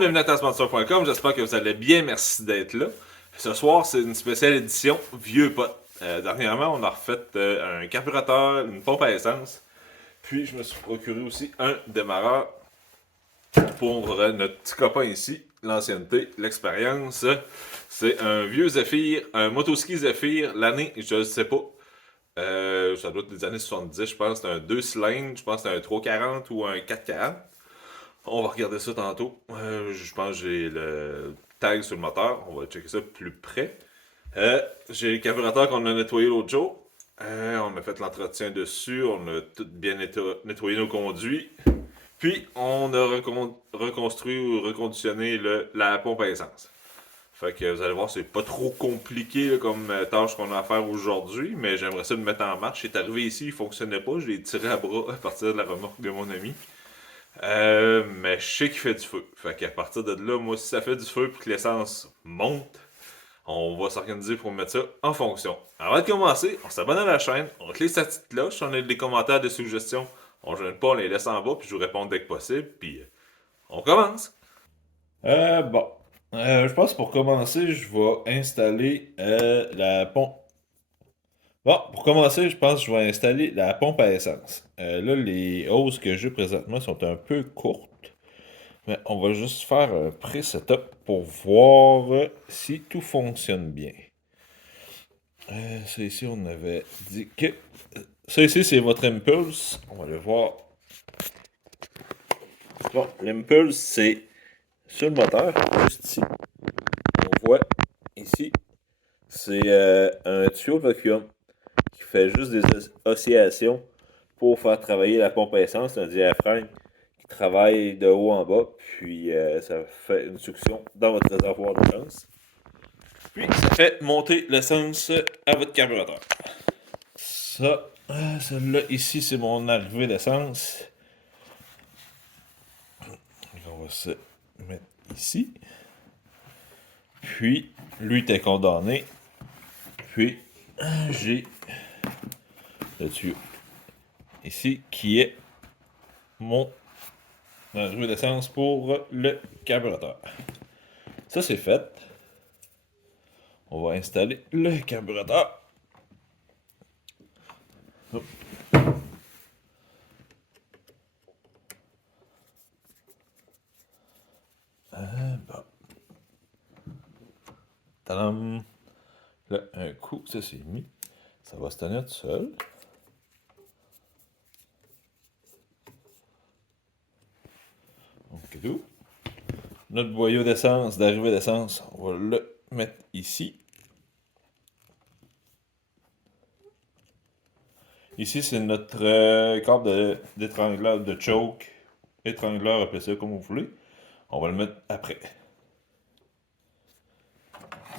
monde, bienvenue à taskmaster.com, j'espère que vous allez bien, merci d'être là. Ce soir, c'est une spéciale édition vieux pote. Dernièrement, on a refait un carburateur, une pompe à essence, puis je me suis procuré aussi un démarreur pour notre petit copain ici, l'ancienneté, l'expérience. C'est un vieux Zephyr, un motoski Zephyr, l'année, je ne sais pas. Ça doit être des années 70, je pense. C'est un 2 cylindres, je pense que c'est un 340 ou un 440. On va regarder ça tantôt. Je pense que j'ai le tag sur le moteur. On va checker ça plus près. J'ai le carburateur qu'on a nettoyé l'autre jour. On a fait l'entretien dessus. On a tout bien nettoyé nos conduits. Puis, on a reconstruit ou reconditionné la pompe à essence. Fait que vous allez voir, c'est pas trop compliqué là, comme tâche qu'on a à faire aujourd'hui, mais j'aimerais ça le mettre en marche. Il est arrivé ici, il fonctionnait pas. Je l'ai tiré à bras à partir de la remorque de mon ami. Mais je sais qu'il fait du feu. Fait qu'à partir de là, moi, si ça fait du feu et que l'essence monte, on va s'organiser pour mettre ça en fonction. Avant de commencer, on s'abonne à la chaîne, on clique sa petite cloche, on a des commentaires, des suggestions, on ne gêne pas, on les laisse en bas, puis je vous réponds dès que possible, puis on commence. Bon. Je pense que pour commencer, je vais installer la pompe. Bon, pour commencer, je pense que je vais installer la pompe à essence. Là, les hausses que j'ai présentement sont un peu courtes. Mais on va juste faire un pré-setup pour voir si tout fonctionne bien. Ça ici, on avait dit que... Ça ici, c'est votre Impulse. On va le voir. Bon, l'Impulse, c'est sur le moteur, juste ici. On voit ici, c'est un tuyau vacuum qui fait juste des oscillations pour faire travailler la pompe à essence, un diaphragme qui travaille de haut en bas, puis ça fait une succion dans votre réservoir d'essence. Puis ça fait monter l'essence à votre carburateur. Ça, celle-là ici, c'est mon arrivée d'essence. On va se mettre ici. Puis, lui était condamné. Puis, j'ai le tuyau ici qui est mon arrivée d'essence pour le carburateur. Ça, c'est fait. On va installer le carburateur. Hop. Bon. Tadam. Là, un coup, ça c'est mis. Ça va se tenir tout seul. Donc, tout. Notre boyau d'essence, d'arrivée d'essence, on va le mettre ici. Ici, c'est notre câble d'étrangleur, de choke, étrangleur, appelez ça comme vous voulez. On va le mettre après.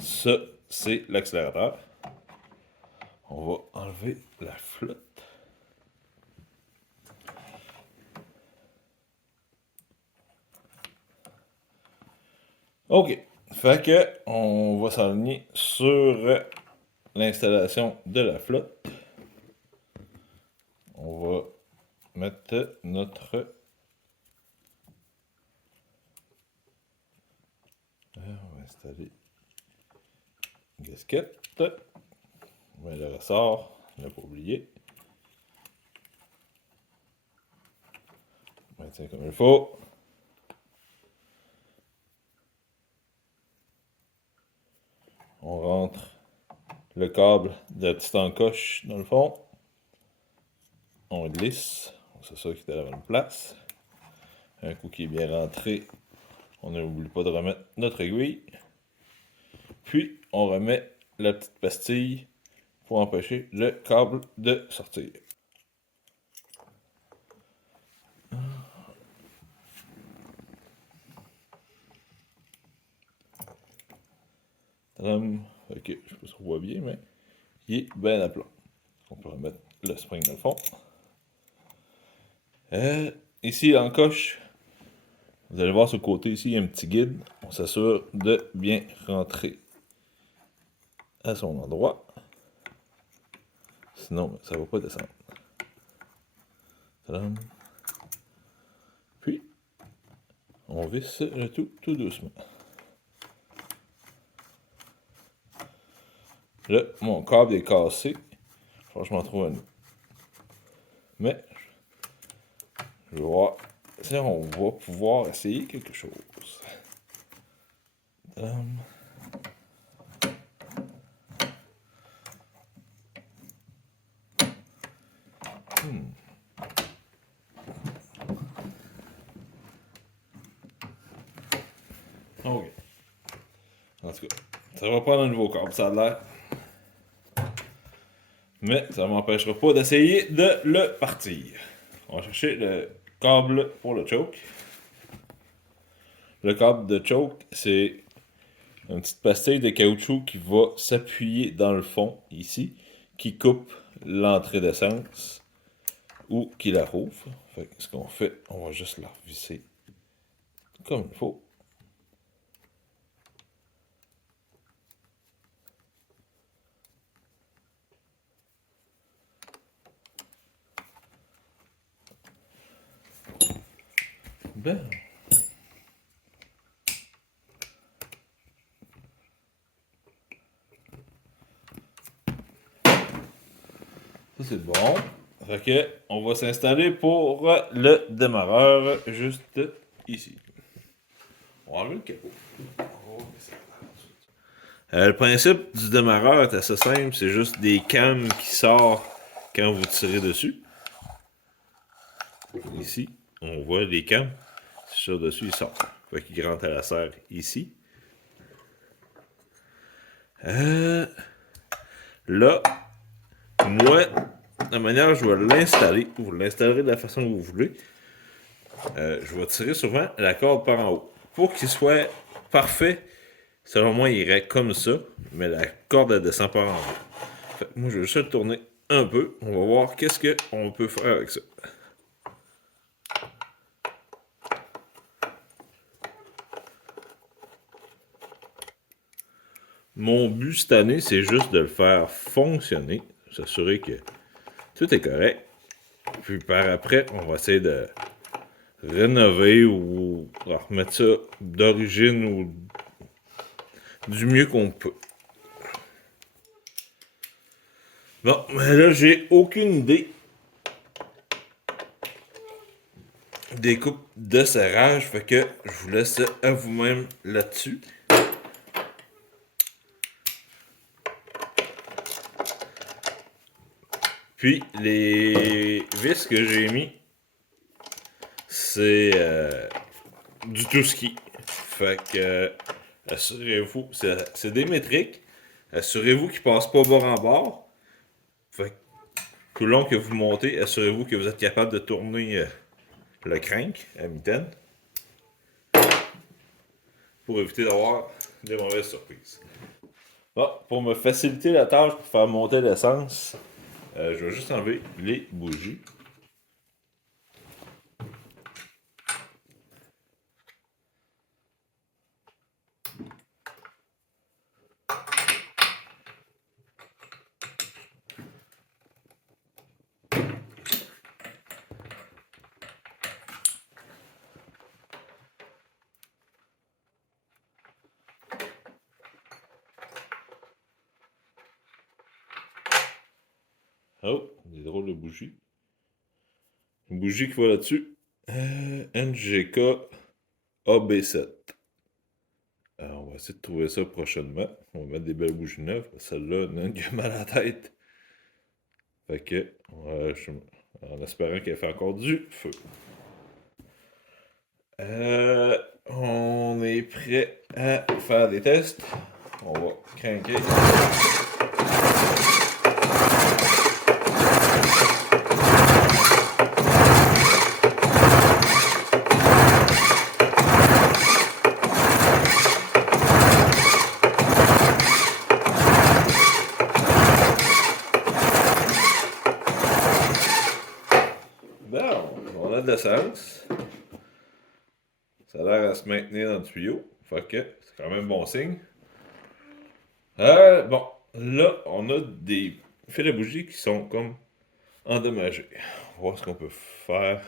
Ça, c'est l'accélérateur. On va enlever la flotte. OK. Fait que on va s'aligner sur l'installation de la flotte. On va mettre notre... on va installer une gasquette. On met le ressort, on n'a pas oublié. On maintient comme il faut. On rentre le câble de la petite encoche dans le fond. On glisse. C'est ça qui est à la bonne place. Un coup qui est bien rentré, on n'oublie pas de remettre notre aiguille. Puis, on remet la petite pastille pour empêcher le câble de sortir. Ok, je sais pas si on voit bien, mais il est bien à plat. On peut remettre le spring dans le fond. Ici, en coche, vous allez voir sur le côté ici, il y a un petit guide. On s'assure de bien rentrer à son endroit. Sinon, ça ne va pas descendre. Puis, on visse le tout doucement. Là, mon câble est cassé. Faut que je m'en trouve un autre. Mais, je vais voir si on va pouvoir essayer quelque chose. Ok. En tout cas, ça va prendre un nouveau câble, ça a l'air. Mais ça ne m'empêchera pas d'essayer de le partir. On va chercher le câble pour le choke. Le câble de choke, c'est une petite pastille de caoutchouc qui va s'appuyer dans le fond, ici, qui coupe l'entrée d'essence ou qui la rouvre. Fait que ce qu'on fait, on va juste la revisser comme il faut. Ben. Ça, c'est bon. Fait que, on va s'installer pour le démarreur juste ici. On va enlever le capot. Le principe du démarreur est assez simple, c'est juste des cams qui sortent quand vous tirez dessus. Ici, on voit les cams. Sur dessus, il sort. Fait qu'il rentre à la serre ici. Là, moi, la manière dont je vais l'installer, vous l'installerez de la façon que vous voulez. Je vais tirer souvent la corde par en haut. Pour qu'il soit parfait, selon moi, il irait comme ça, mais la corde, elle descend par en haut. Fait que moi, je vais juste le tourner un peu. On va voir qu'est-ce qu'on peut faire avec ça. Mon but cette année, c'est juste de le faire fonctionner, s'assurer que tout est correct. Puis par après, on va essayer de rénover ou remettre ça d'origine ou du mieux qu'on peut. Bon, mais là, j'ai aucune idée des coupes de serrage, fait que je vous laisse à vous-même là-dessus. Puis, les vis que j'ai mis, c'est du tout ski. Fait que, assurez-vous, c'est des métriques. Assurez-vous qu'ils passent pas bord en bord. Fait que, tout le long que vous montez, assurez-vous que vous êtes capable de tourner le crank à mitaine pour éviter d'avoir des mauvaises surprises. Bon, pour me faciliter la tâche pour faire monter l'essence, je vais juste enlever les bougies. Oh, des drôles de bougies. Une bougie qui va là-dessus. NGK AB7. Alors, on va essayer de trouver ça prochainement. On va mettre des belles bougies neuves. Celle-là, on a une mal à la tête. Fait que, en espérant qu'elle fait encore du feu. On est prêt à faire des tests. On va craquer. Bon, on a de l'essence. Ça a l'air à se maintenir dans le tuyau. Fait que c'est quand même bon signe. Bon, là, on a des fils de bougie qui sont comme endommagés. On va voir ce qu'on peut faire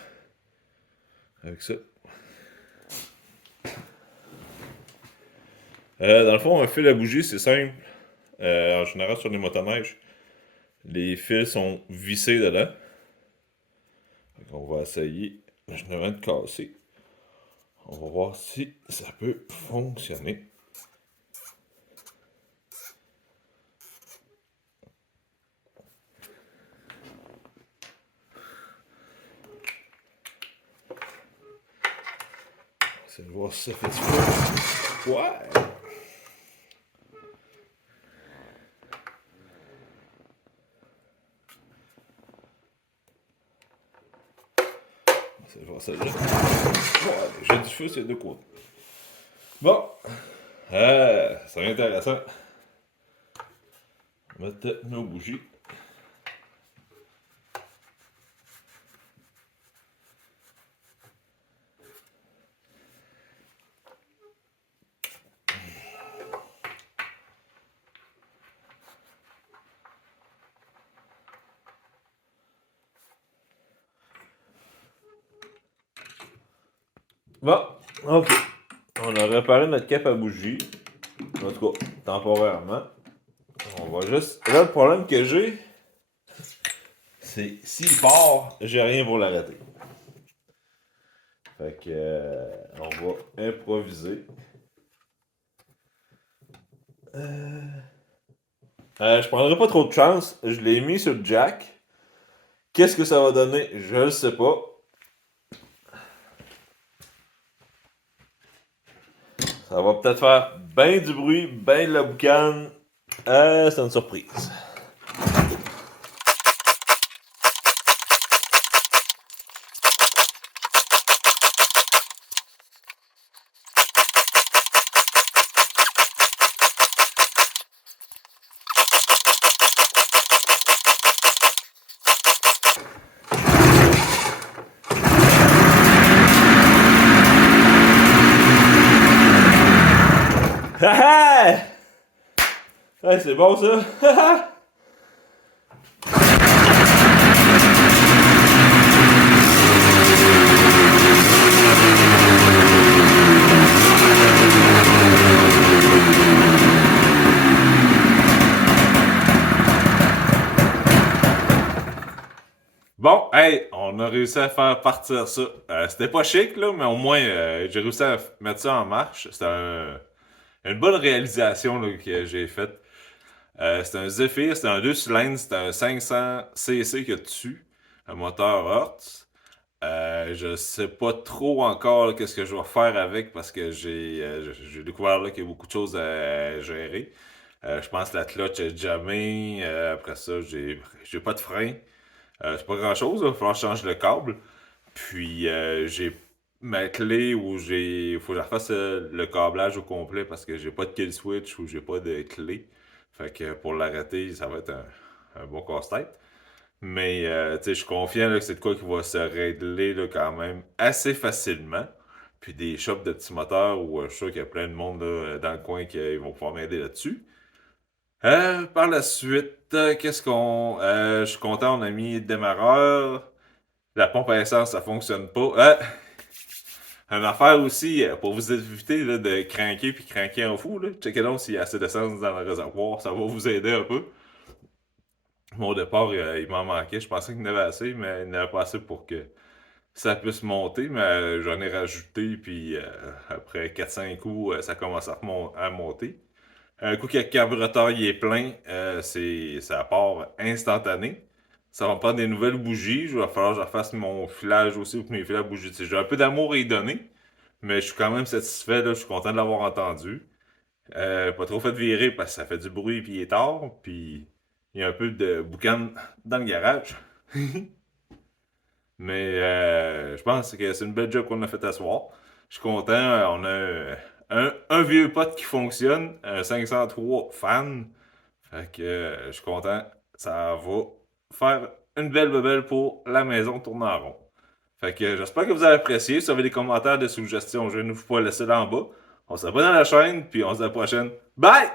avec ça. Dans le fond, un fil à bougie, c'est simple. En général, sur les motoneiges, les fils sont vissés dedans. On va essayer généralement de casser. On va voir si ça peut fonctionner. On va voir si ça fait du feu. Ouais! On va voir celle-là. Ouais, j'ai du feu, c'est de quoi. Bon! C'est intéressant. On va mettre nos bougies. Bon, ok. On a réparé notre cap à bougie. En tout cas, temporairement. On va juste. Là, le problème que j'ai, c'est s'il part, j'ai rien pour l'arrêter. Fait que. On va improviser. Je prendrai pas trop de chance. Je l'ai mis sur le jack. Qu'est-ce que ça va donner? Je le sais pas. Ça va peut-être faire bien du bruit, bien de la boucane. C'est une surprise. Ouais, c'est bon ça. Bon, hey, on a réussi à faire partir ça. C'était pas chic, là, mais au moins, j'ai réussi à mettre ça en marche. C'était une bonne réalisation là, que j'ai faite. C'était un Zephyr, c'était un 2 cylindres, c'était un 500cc qu'il y a dessus, un moteur Hertz. Je sais pas trop encore là, qu'est-ce que je vais faire avec parce que j'ai découvert là, qu'il y a beaucoup de choses à gérer. Je pense que la clutch est jamais. Après ça, j'ai pas de frein. C'est pas grand chose, il va falloir que je change le câble. Puis j'ai ma clé où j'ai. Faut que je refasse le câblage au complet parce que j'ai pas de kill switch ou j'ai pas de clé. Fait que pour l'arrêter, ça va être un bon casse-tête. Mais tu sais, je suis confiant là, que c'est de quoi qui va se régler là, quand même assez facilement. Puis des shops de petits moteurs où je suis sûr qu'il y a plein de monde là, dans le coin qui vont pouvoir m'aider là-dessus. Par la suite, qu'est-ce qu'on. Je suis content, on a mis le démarreur. La pompe à essence, ça fonctionne pas. Une affaire aussi, pour vous éviter là, de craquer puis craquer en fou, là. Checkez donc s'il y a assez d'essence dans le réservoir, ça va vous aider un peu. Moi, au départ, il m'en manquait. Je pensais qu'il y en avait assez, mais il n'y en avait pas assez pour que ça puisse monter. Mais j'en ai rajouté, puis après 4-5 coups, ça commence à monter. Un coup que le carburateur il est plein, ça part instantané. Ça va me prendre des nouvelles bougies. Il va falloir que je refasse mon filage aussi pour mes filets à bougies. Tu sais, j'ai un peu d'amour à y donner, mais je suis quand même satisfait. Là, je suis content de l'avoir entendu. Pas trop fait virer parce que ça fait du bruit puis il est tard. Puis il y a un peu de boucan dans le garage. Mais je pense que c'est une belle job qu'on a fait à soir. Je suis content. On a un vieux pote qui fonctionne, un 503 fan. Fait que je suis content. Ça va faire une belle bebelle pour la maison tourner en rond. Fait que j'espère que vous avez apprécié. Si vous avez des commentaires, des suggestions, je ne vous pas laisser là en bas. On s'abonne à la chaîne, puis on se dit à la prochaine. Bye!